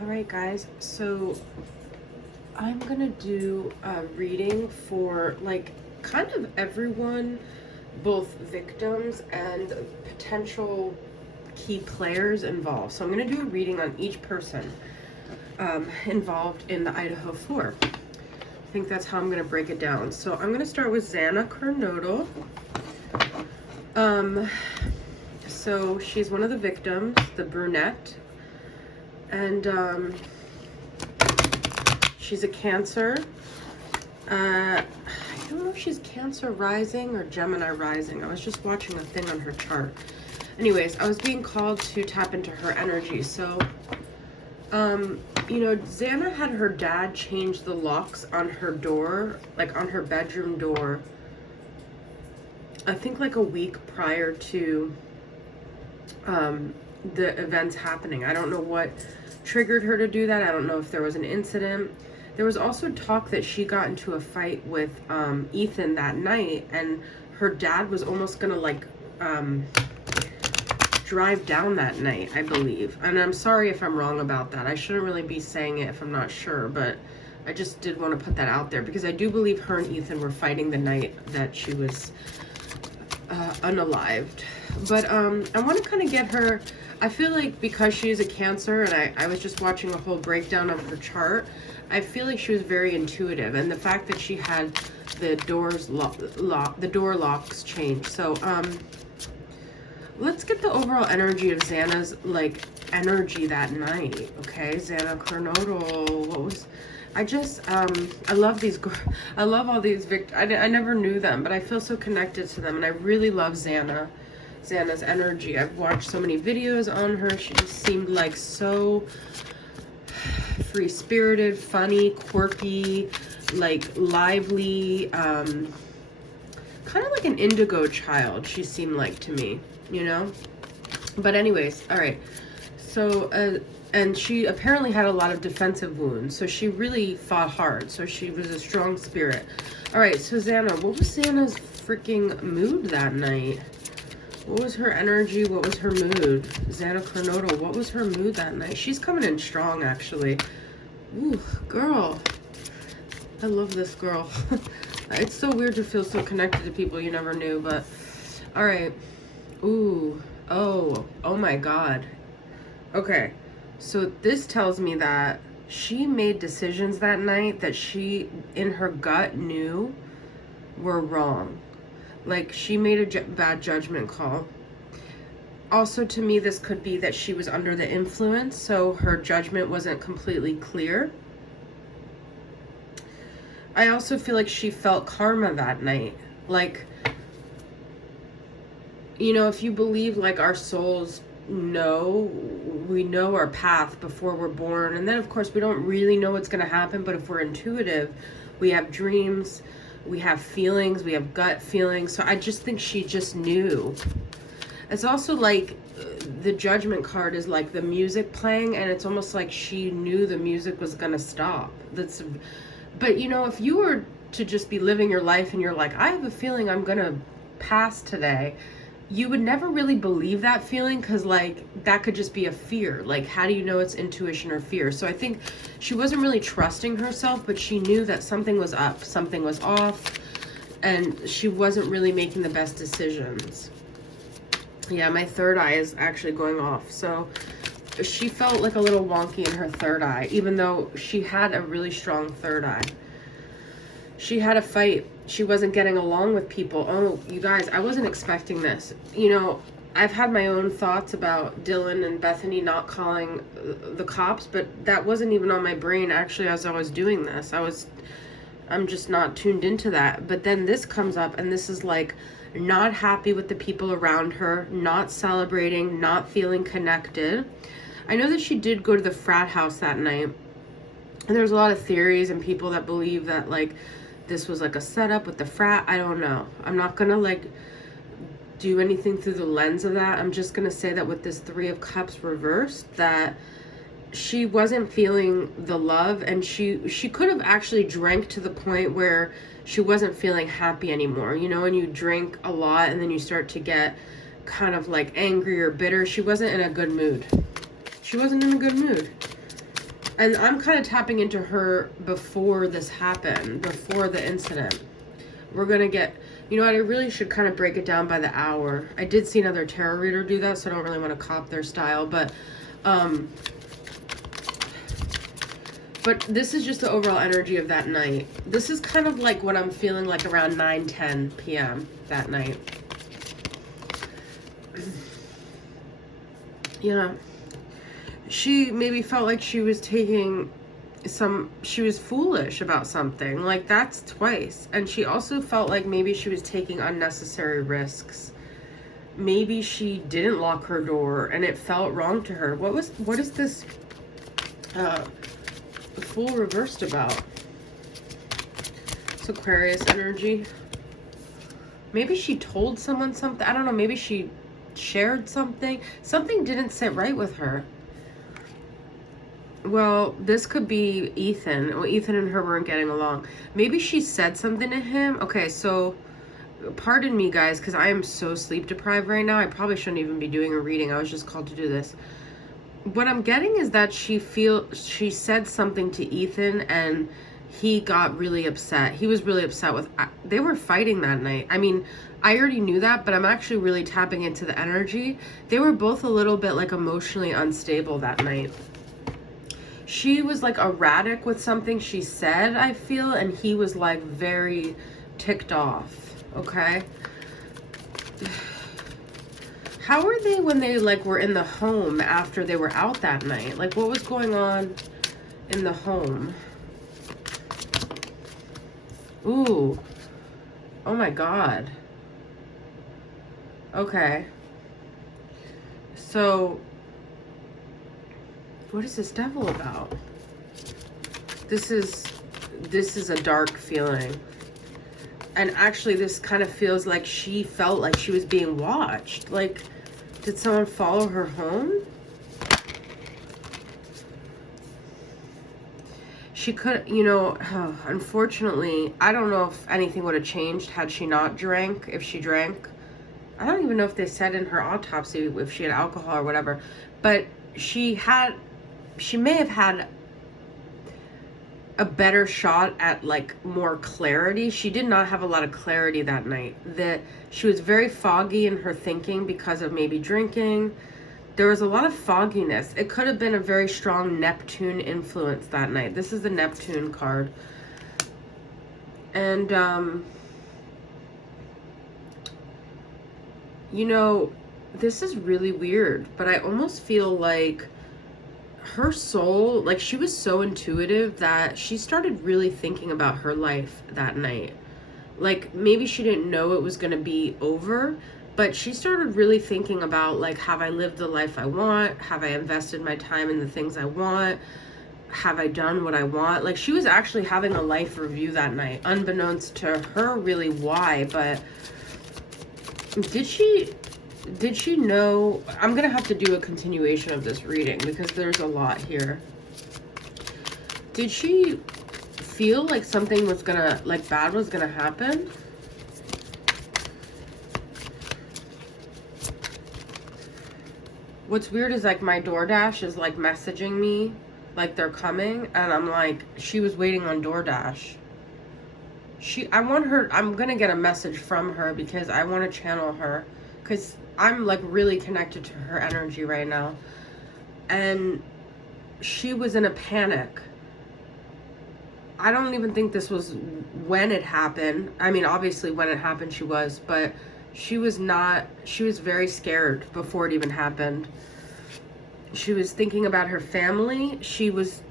All right, guys, so I'm gonna do a reading for like kind of everyone, both victims and potential key players involved. So I'm gonna do a reading on each person involved in the Idaho 4. I think that's how I'm gonna break it down. So I'm gonna start with Xana Kernodle. So she's one of the victims, the brunette, and she's a Cancer. I don't know if she's Cancer rising or Gemini rising. I was just watching a thing on her chart. Anyways, I was being called to tap into her energy. So, you know, Xana had her dad change the locks on her door, like on her bedroom door, I think like a week prior to the events happening. I don't know what triggered her to do that. I don't know if there was an incident. There was also talk that she got into a fight with Ethan that night, and her dad was almost gonna like drive down that night, I believe. And I'm sorry if I'm wrong about that. I shouldn't really be saying it if I'm not sure, but I just did want to put that out there because I do believe her and Ethan were fighting the night that she was unalived. But I want to kind of get her. I feel like because she's a Cancer, and I was just watching a whole breakdown of her chart, I feel like she was very intuitive, and the fact that she had the doors the door locks changed. So let's get the overall energy of Xana's like energy that night. Okay, Xana Kernodle. What was? I just I love these. I love all these I never knew them, but I feel so connected to them, and I really love Xana's energy. I've watched so many videos on her. She just seemed like so free-spirited, funny, quirky, like lively, kind of like an indigo child she seemed like to me, you know? But anyways, all right. So, and she apparently had a lot of defensive wounds, so she really fought hard. So she was a strong spirit. All right, so Xana, what was Xana's freaking mood that night? What was her energy? What was her mood? Xana Kernodle, what was her mood that night? She's coming in strong, actually. Ooh, girl. I love this girl. It's so weird to feel so connected to people you never knew, but all right. Ooh, oh my God. Okay, so this tells me that she made decisions that night that she, in her gut, knew were wrong. Like, she made a bad judgment call. Also, to me, this could be that she was under the influence, so her judgment wasn't completely clear. I also feel like she felt karma that night. Like, you know, if you believe like our souls we know our path before we're born, and then of course we don't really know what's going to happen, but if we're intuitive, we have dreams, we have feelings, we have gut feelings. So I just think she just knew. It's also like the judgment card is like the music playing, and it's almost like she knew the music was going to stop. But you know, if you were to just be living your life and you're like, I have a feeling I'm going to pass today, you would never really believe that feeling, because like that could just be a fear. Like, how do you know it's intuition or fear? So I think she wasn't really trusting herself, but she knew that something was up, something was off, and she wasn't really making the best decisions. Yeah, my third eye is actually going off. So she felt like a little wonky in her third eye, even though she had a really strong third eye. She had a fight. She wasn't getting along with people. Oh, you guys, I wasn't expecting this. You know, I've had my own thoughts about Dylan and Bethany not calling the cops, but that wasn't even on my brain actually as I was doing this. I'm just not tuned into that. But then this comes up, and this is like not happy with the people around her, not celebrating, not feeling connected. I know that she did go to the frat house that night, and there's a lot of theories and people that believe that like this was like a setup with the frat. I don't know. I'm not gonna like do anything through the lens of that. I'm just gonna say that with this Three of Cups reversed, that she wasn't feeling the love, and she could have actually drank to the point where she wasn't feeling happy anymore. You know, when you drink a lot and then you start to get kind of like angry or bitter. She wasn't in a good mood. She wasn't in a good mood. And I'm kind of tapping into her before this happened, before the incident. We're going to get, you know what, I really should kind of break it down by the hour. I did see another tarot reader do that, so I don't really want to cop their style, but this is just the overall energy of that night. This is kind of like what I'm feeling like around 9-10 p.m. that night. You know, she maybe felt like she was taking she was foolish about something. Like, that's twice. And she also felt like maybe she was taking unnecessary risks. Maybe she didn't lock her door and it felt wrong to her. What is this Fool reversed about? It's Aquarius energy. Maybe she told someone something. I don't know. Maybe she shared something. Something didn't sit right with her. Well, this could be Ethan. Well, Ethan and her weren't getting along. Maybe she said something to him. Okay, so pardon me, guys, because I am so sleep deprived right now. I probably shouldn't even be doing a reading. I was just called to do this. What I'm getting is that she said something to Ethan and he got really upset. He was really upset with, they were fighting that night. I mean, I already knew that, but I'm actually really tapping into the energy. They were both a little bit like emotionally unstable that night. She was like erratic with something she said, I feel, and he was like very ticked off, okay? How were they when they like were in the home after they were out that night? Like, what was going on in the home? Ooh. Oh my God. Okay. So, what is this devil about? This is a dark feeling. And actually this kind of feels like she felt like she was being watched. Like, did someone follow her home? She could, you know, unfortunately, I don't know if anything would have changed had she not drank, if she drank. I don't even know if they said in her autopsy if she had alcohol or whatever. But she may have had a better shot at like more clarity. She did not have a lot of clarity that night. She was very foggy in her thinking because of maybe drinking. There was a lot of fogginess. It could have been a very strong Neptune influence that night. This is the Neptune card. And you know, this is really weird, but I almost feel like her soul, like she was so intuitive that she started really thinking about her life that night. Like, maybe she didn't know it was going to be over, but she started really thinking about, like, have I lived the life I want? Have I invested my time in the things I want? Have I done what I want? Like, she was actually having a life review that night, unbeknownst to her really why, but did she know? I'm gonna have to do a continuation of this reading because there's a lot here. Did she feel like something was gonna, like, bad was gonna happen? What's weird is, like, my DoorDash is, like, messaging me like they're coming, and I'm like, she was waiting on DoorDash. I'm gonna get a message from her because I want to channel her, because I'm like really connected to her energy right now. And she was in a panic. I don't even think this was when it happened. I mean, obviously when it happened she was, but she was very scared before it even happened. She was thinking about her family. She was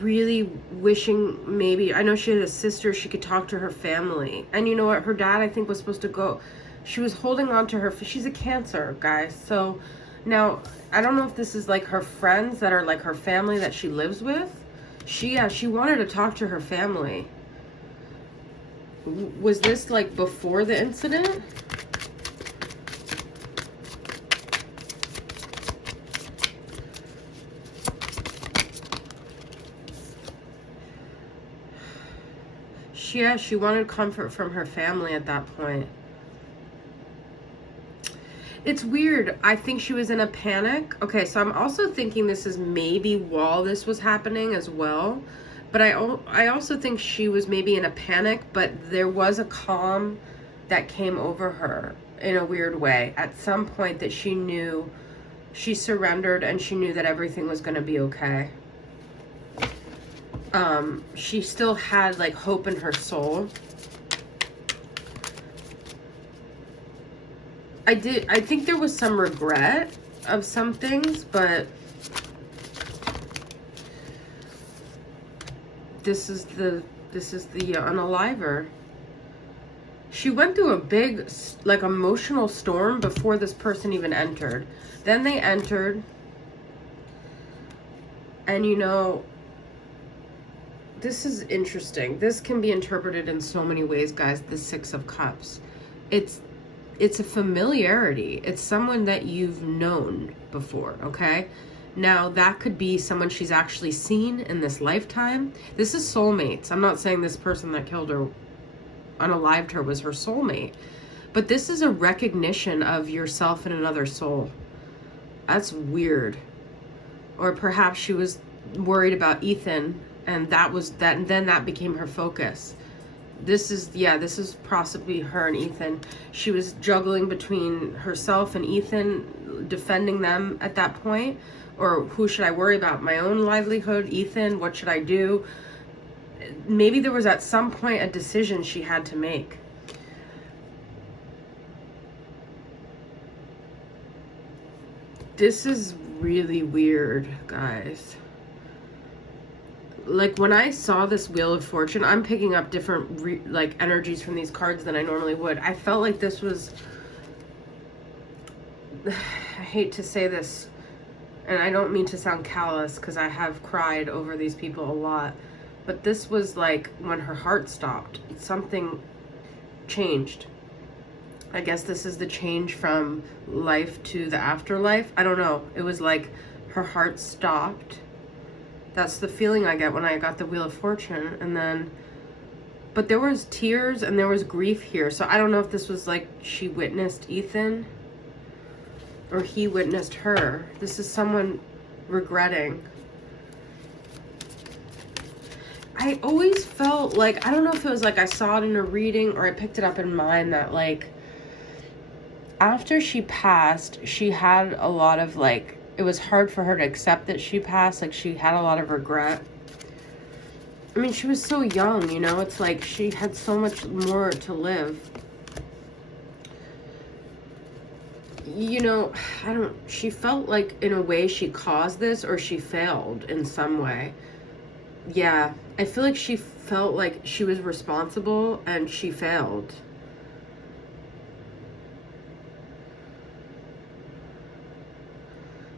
really wishing maybe, I know she had a sister, she could talk to her family. And you know what, her dad I think was supposed to go. She was holding on to her, she's a Cancer, guys. So now I don't know if this is like her friends that are like her family that she lives with. She wanted to talk to her family. Was this like before the incident? She wanted comfort from her family at that point. It's weird. I think she was in a panic. Okay, so I'm also thinking this is maybe while this was happening as well. But I also think she was maybe in a panic, but there was a calm that came over her in a weird way. At some point that she knew, she surrendered and she knew that everything was going to be okay. She still had like hope in her soul. I think there was some regret of some things, but this is the unaliver. She went through a big like emotional storm before this person even entered. Then they entered, and you know, this is interesting. This can be interpreted in so many ways, guys. The Six of Cups. It's a familiarity. It's someone that you've known before, okay? Now, that could be someone she's actually seen in this lifetime. This is soulmates. I'm not saying this person that killed her, unalived her, was her soulmate. But this is a recognition of yourself in another soul. That's weird. Or perhaps she was worried about Ethan, and that was that, and then that became her focus. This is possibly her and Ethan. She was juggling between herself and Ethan, defending them at that point. Or who should I worry about? My own livelihood? Ethan? What should I do? Maybe there was at some point a decision she had to make. This is really weird, guys. Like, when I saw this Wheel of Fortune, I'm picking up different like energies from these cards than I normally would. I felt like this was, I hate to say this, and I don't mean to sound callous, because I have cried over these people a lot, but this was like when her heart stopped. Something changed. I guess this is the change from life to the afterlife. I don't know. It was like her heart stopped. That's the feeling I get when I got the Wheel of Fortune. And then, but there was tears and there was grief here. So I don't know if this was like she witnessed Ethan or he witnessed her. This is someone regretting. I always felt like, I don't know if it was like I saw it in a reading or I picked it up in mine, that like after she passed, she had a lot of like, it was hard for her to accept that she passed. Like, she had a lot of regret. I mean, she was so young, you know? It's like she had so much more to live. You know, she felt like in a way she caused this or she failed in some way. Yeah, I feel like she felt like she was responsible and she failed.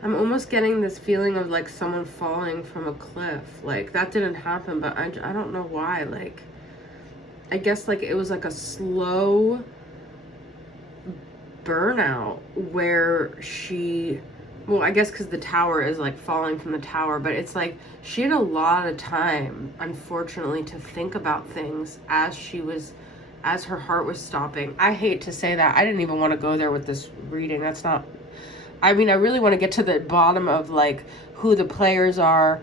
I'm almost getting this feeling of like someone falling from a cliff. Like, that didn't happen, but I don't know why. Like, I guess like it was like a slow burnout where she, well, I guess because the tower is like falling from the tower, but it's like she had a lot of time, unfortunately, to think about things as her heart was stopping. I hate to say that. I didn't even want to go there with this reading. That's not, I mean, I really want to get to the bottom of like who the players are.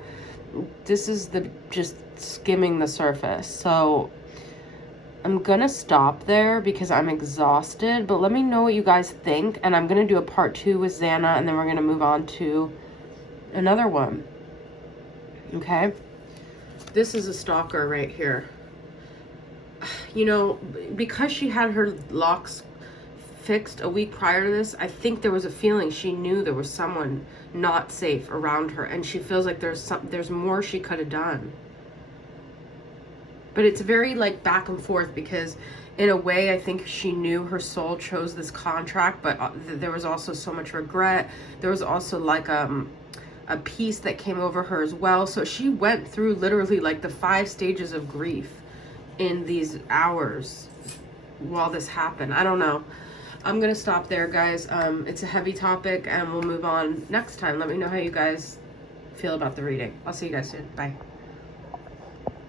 This is just skimming the surface. So I'm gonna stop there because I'm exhausted, but let me know what you guys think, and I'm gonna do a part 2 with Xana, and then we're gonna move on to another one. Okay, this is a stalker right here. You know, because she had her locks fixed a week prior to this, I think there was a feeling she knew there was someone not safe around her, and she feels like there's more she could have done. But it's very like back and forth, because in a way I think she knew her soul chose this contract, but there was also so much regret. There was also like a peace that came over her as well. So she went through literally like the 5 stages of grief in these hours while this happened. I don't know. I'm gonna stop there, guys. It's a heavy topic, and we'll move on next time. Let me know how you guys feel about the reading. I'll see you guys soon. Bye.